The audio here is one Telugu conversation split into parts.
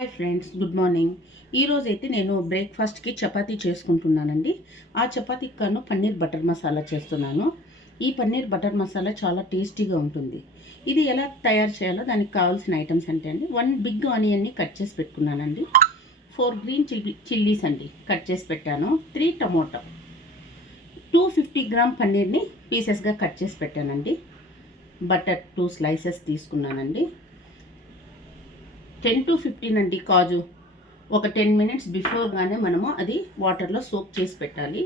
Hi friends, good morning. ఈరోజైతే నేను బ్రేక్ఫాస్ట్కి చపాతీ చేసుకుంటున్నానండి. ఆ చపాతీకి కాను పన్నీర్ బటర్ మసాలా చేస్తున్నాను. ఈ పన్నీర్ బటర్ మసాలా చాలా టేస్టీగా ఉంటుంది. ఇది ఎలా తయారు చేయాలో దానికి కావాల్సిన ఐటమ్స్ అంటే అండి, 1 బిగ్ ఆనియన్ని కట్ చేసి పెట్టుకున్నానండి. 4 గ్రీన్ చిల్లీస్ అండి కట్ చేసి పెట్టాను. 3 టమోటా, 250 గ్రామ్ పన్నీర్ని పీసెస్గా కట్ చేసి పెట్టానండి. బటర్ 2 స్లైసెస్ తీసుకున్నానండి. 10 to 15 అండి కాజు. ఒక 10 మినిట్స్ బిఫోర్గానే మనము అది వాటర్లో సోక్ చేసి పెట్టాలి.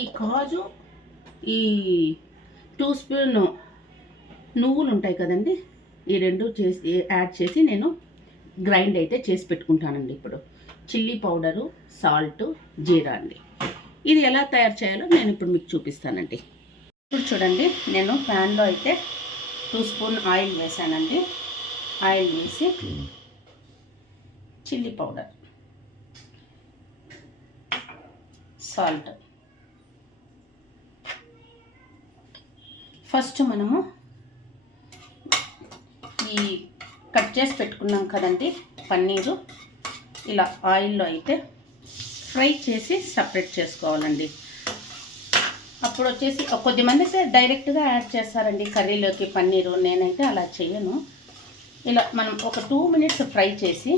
ఈ కాజు, ఈ 2 స్పూన్ నువ్వులు ఉంటాయి కదండి, ఈ రెండు చేసి యాడ్ చేసి నేను గ్రైండ్ అయితే చేసి పెట్టుకుంటానండి. ఇప్పుడు చిల్లీ పౌడరు, సాల్ట్, జీరా అండి. ఇది ఎలా తయారు చేయాలో నేను ఇప్పుడు మీకు చూపిస్తానండి. ఇప్పుడు చూడండి, నేను ప్యాన్లో అయితే 2 స్పూన్ ఆయిల్ వేసానండి. ఆయిల్ వేసి చిల్లీ పౌడర్, సాల్ట్, ఫస్ట్ మనము ఈ కట్ చేసి పెట్టుకున్నాం కదండి పన్నీరు, ఇలా ఆయిల్లో అయితే ఫ్రై చేసి సపరేట్ చేసుకోవాలండి. అప్పుడు వచ్చేసి కొద్దిమంది అయితే డైరెక్ట్గా యాడ్ చేస్తారండి కర్రీలోకి పన్నీరు. నేనైతే అలా చేయను. ఇలా మనం ఒక 2 మినిట్స్ ఫ్రై చేసి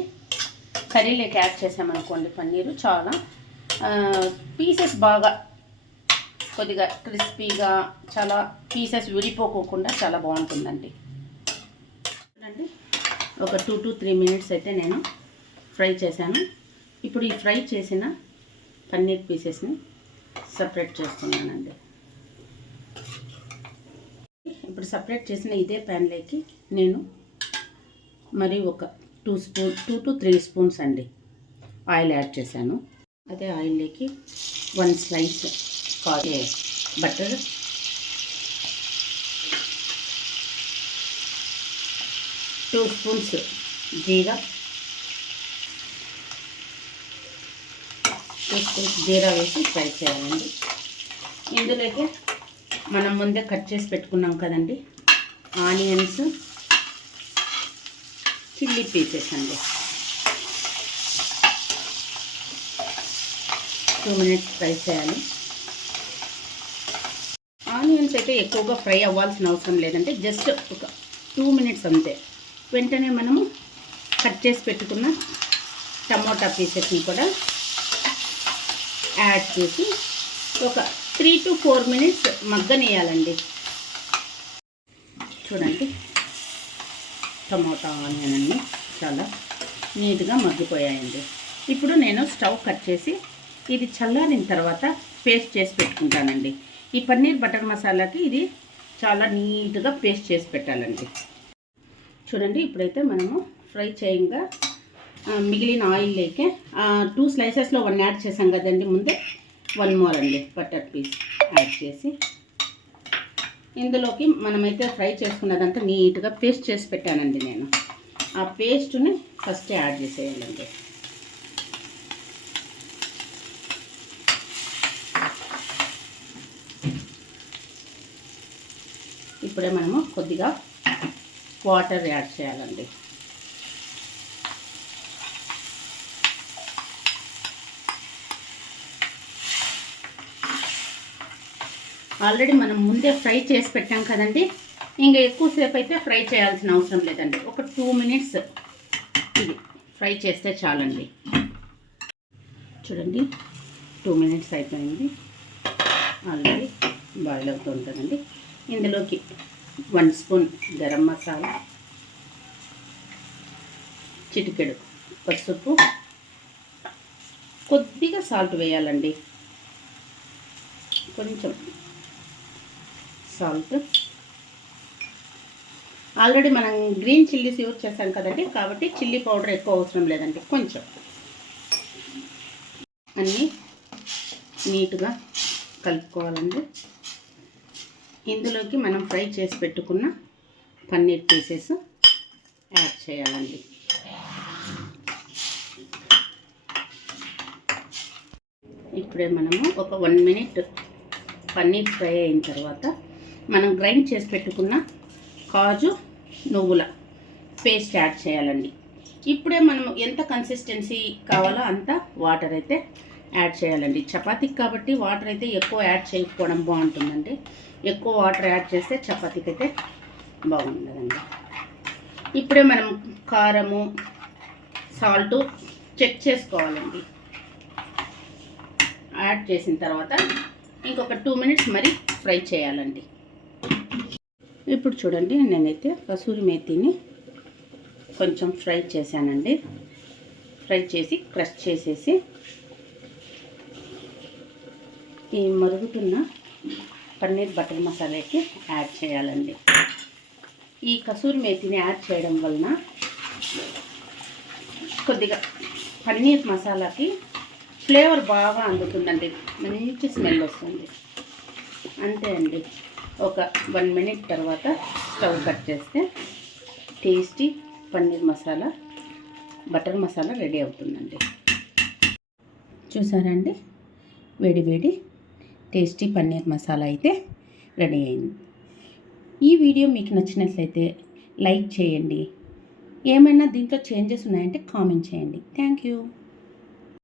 కర్రీలోకి యాడ్ చేసామనుకోండి పన్నీరు, చాలా పీసెస్ బాగా కొద్దిగా క్రిస్పీగా, చాలా పీసెస్ విడిపోకోకుండా చాలా బాగుంటుందండి. చూడండి, ఒక 2 to 3 మినిట్స్ అయితే నేను ఫ్రై చేశాను. ఇప్పుడు ఈ ఫ్రై చేసిన పన్నీర్ పీసెస్ని సపరేట్ చేస్తున్నానండి. ఇప్పుడు సపరేట్ చేసిన ఇదే ప్యాన్లోకి నేను మరి ఒక 2 to 3 స్పూన్స్ అండి ఆయిల్ యాడ్ చేశాను. అదే ఆయిల్లోకి 1 స్లైస్ బటర్, 2 స్పూన్స్ జీరా, 2 స్పూన్స్ జీరా వేసి ఫ్రై చేయాలండి. ఇందులోకి మనం ముందే కట్ చేసి పెట్టుకున్నాం కదండి ఆనియన్స్, చిల్లీ పీసెస్ అండి. 2 మినిట్స్ ఫ్రై చేయాలి. ఆనియన్స్ అయితే ఎక్కువగా ఫ్రై అవ్వాల్సిన అవసరం లేదంటే జస్ట్ ఒక 2 మినిట్స్ అంతే. వెంటనే మనము కట్ చేసి పెట్టుకున్న టమోటా పీసెస్ని కూడా యాడ్ చేసి ఒక 3 to 4 మినిట్స్ మగ్గనియాలండి. చూడండి, టమోటా ఆనియన్ అన్నీ చాలా నీట్గా మగ్గిపోయాయండి. ఇప్పుడు నేను స్టవ్ కట్ చేసి ఇది చల్లారిన తర్వాత పేస్ట్ చేసి పెట్టుకుంటానండి. ఈ పన్నీర్ బటర్ మసాలాకి ఇది చాలా నీట్గా పేస్ట్ చేసి పెట్టాలండి. చూడండి, ఇప్పుడైతే మనము ఫ్రై చేయంగా మిగిలిన ఆయిల్లోకి 2 స్లైసెస్లో 1 యాడ్ చేసాం కదండి ముందే, 1 మోర్ అండి బటర్ పీస్ యాడ్ చేసి ఇందులోకి మనమైతే ఫ్రై చేసుకున్నదంతా నీట్గా పేస్ట్ చేసి పెట్టానండి నేను. ఆ పేస్ట్ని ఫస్ట్ యాడ్ చేసేయాలండి. ఇప్పుడే మనము కొద్దిగా వాటర్ యాడ్ చేయాలండి. ఆల్రెడీ మనం ముందే ఫ్రై చేసి పెట్టాం కదండి, ఇంకా ఎక్కువసేపు అయితే ఫ్రై చేయాల్సిన అవసరం లేదండి. ఒక 2 మినిట్స్ ఇది ఫ్రై చేస్తే చాలండి. చూడండి, 2 మినిట్స్ అయిపోయింది. ఆల్రెడీ బాయిల్ అవుతూ ఉంటుందండి. ఇందులోకి 1 స్పూన్ గరం మసాలా, చిటికెడు పసుపు, కొద్దిగా సాల్ట్ వేయాలండి. కొంచెం సాల్ట్. ఆల్రెడీ మనం గ్రీన్ చిల్లీస్ యూజ్ చేస్తాం కదండి, కాబట్టి చిల్లీ పౌడర్ ఎక్కువ అవసరం లేదండి. కొంచెం అన్నీ నీట్గా కలుపుకోవాలండి. ఇందులోకి మనం ఫ్రై చేసి పెట్టుకున్న పన్నీర్ పీసెస్ యాడ్ చేయాలండి. ఇప్పుడే మనము ఒక 1 మినిట్ పన్నీర్ ఫ్రై అయిన తర్వాత మనం గ్రైండ్ చేసి పెట్టుకున్న కాజు, నువ్వుల పేస్ట్ యాడ్ చేయాలండి. ఇప్పుడే మనం ఎంత కన్సిస్టెన్సీ కావాలో అంత వాటర్ అయితే యాడ్ చేయాలండి. చపాతీకి కాబట్టి వాటర్ అయితే ఎక్కువ యాడ్ చేయకపోవడం బాగుంటుందండి. ఎక్కువ వాటర్ యాడ్ చేస్తే చపాతీకి అయితే బాగుండదండి. ఇప్పుడే మనం కారము సాల్టు చెక్ చేసుకోవాలండి. యాడ్ చేసిన తర్వాత ఇంకొక 2 మినిట్స్ మరి ఫ్రై చేయాలండి. ఇప్పుడు చూడండి, నేనైతే కసూరి మేతిని కొంచెం ఫ్రై చేశానండి. ఫ్రై చేసి క్రష్ చేసేసి ఈ మరుగుతున్న పన్నీర్ బటర్ మసాలాకి యాడ్ చేయాలండి. ఈ కసూరి మేతిని యాడ్ చేయడం వలన కొద్దిగా పన్నీర్ మసాలాకి ఫ్లేవర్ బాగా అందుతుందండి. మంచి స్మెల్ వస్తుంది. అంతే అండి. ఒక 1 మినిట్ తర్వాత స్టవ్ కట్ చేస్తే tasty paneer masala butter masala ready అవుతుందండి. చూసారా అండి, వేడి వేడి టేస్టీ పన్నీర్ మసాలా అయితే రెడీ అయింది. ఈ వీడియో మీకు నచ్చినట్లయితే లైక్ చేయండి. ఏమైనా దీంట్లో చేంజెస్ ఉన్నాయంటే కామెంట్ చేయండి. Thank you.